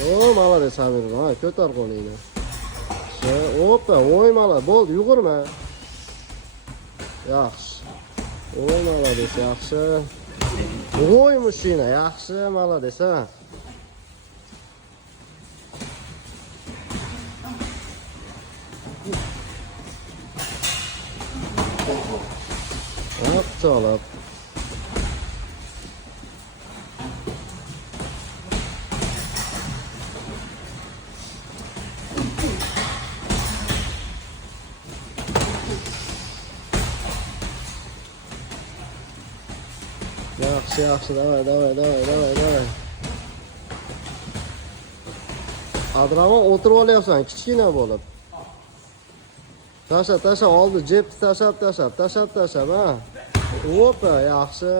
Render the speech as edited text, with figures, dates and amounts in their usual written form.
O, молодец, Samir. Ha, ko'tar qo'lingni. Hoppa, o'y malad. Bo'ldi, yugurma. Yaxshi. O'y malades, yaxshi. O'y mushina, yaxshi, malades, ha. Yapçalab. Yaxshi, davay. Abdurahmon o'tirib olyapsan, kichkina bo'lib. Tasha, oldi, jepni tashab, ha. Hoppa, yaxshi.